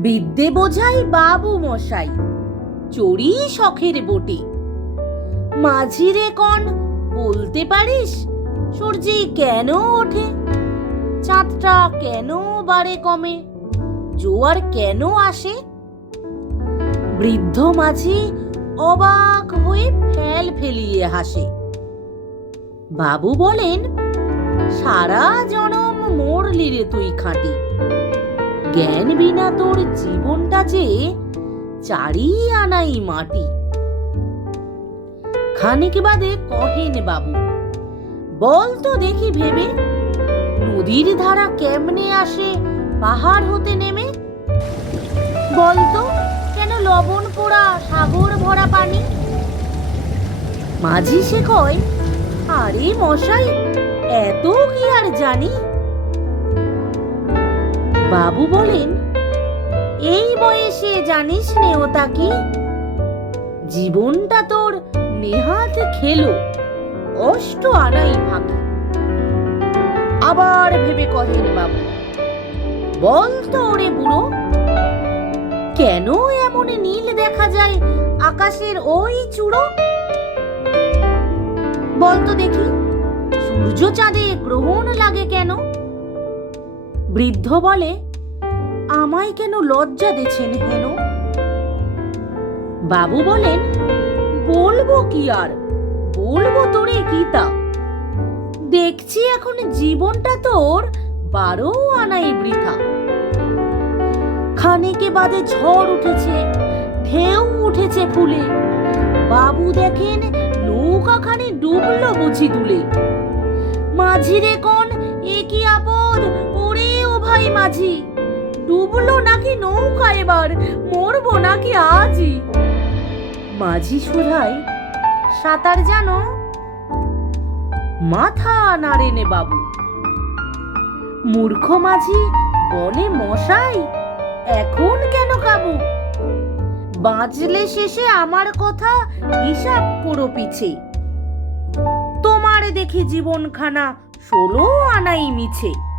বিদ্যে বোঝাই বাবু মশাই, চড়ি শখের বটে। মাঝিরে কন বলতে পারিস, সূর্যি কেন ওঠে? চাঁদটা কেন বাড়ে কমে? জোয়ার কেন আসে? বৃদ্ধ মাঝি অবাক হয়ে ফেল ফেলিয়ে হাসে। বাবু বলেন, সারা জনম মরলি রে তুই খাঁটি। জ্ঞান বিনা তোর জীবনটা যে চারি আনাই মাটি। খানিক বাদে কহেন বাবু, বল তো দেখি ভেবে, নদীর ধারা কেমনে আসে, পাহাড় হতে নেমে? বল তো, কেন লবণ পোড়া সাগর ভরা পানি? মাঝি সে কয়, আরে মশাই, এত কি আর জানি? বাবু বলেন, এই বয়সে জানিস নে ওটা কি? জীবনটা তোর নেহাত খেলো অষ্ট আনাই ফাঁকি। আবার ভেবে কহেন বাবু, বল তো ওরে বুড়ো, কেন এমন নীল দেখা যায় আকাশের ওই চূড়ো? বল তো দেখি, সূর্য চাঁদে গ্রহণ লাগে কেন? বৃদ্ধ বলে আমায় কেন লজ্জা দেছেন হেন? বাবু বলেন, বলব কি আর? বলব তোরে গীতা। দেখছি এখন জীবনটা তোর বারো আনাই বৃথা। খানিকে বাদে ঝড় উঠেছে, ঢেউ উঠেছে ফুলে। বাবু দেখেন, নৌকাখানি ডুবলো বুঝি দুলে। মাঝিরে কোন, এ কি আপদ, ওরে ও ভাই মাঝি। ডুবলো নাকি নৌকা এবার? মরবো নাকি আজই? মাঝি সুধাই, সাঁতার জানো? মাথা নাড়ে নে বাবু। মূর্খ মাঝি বলে, মশাই, এখন কেন কাবু বাঁচলে শেষে আমার কথা হিসাব করো পিছে। তোমার দেখি জীবনখানা ষোলো আনাই মিছে।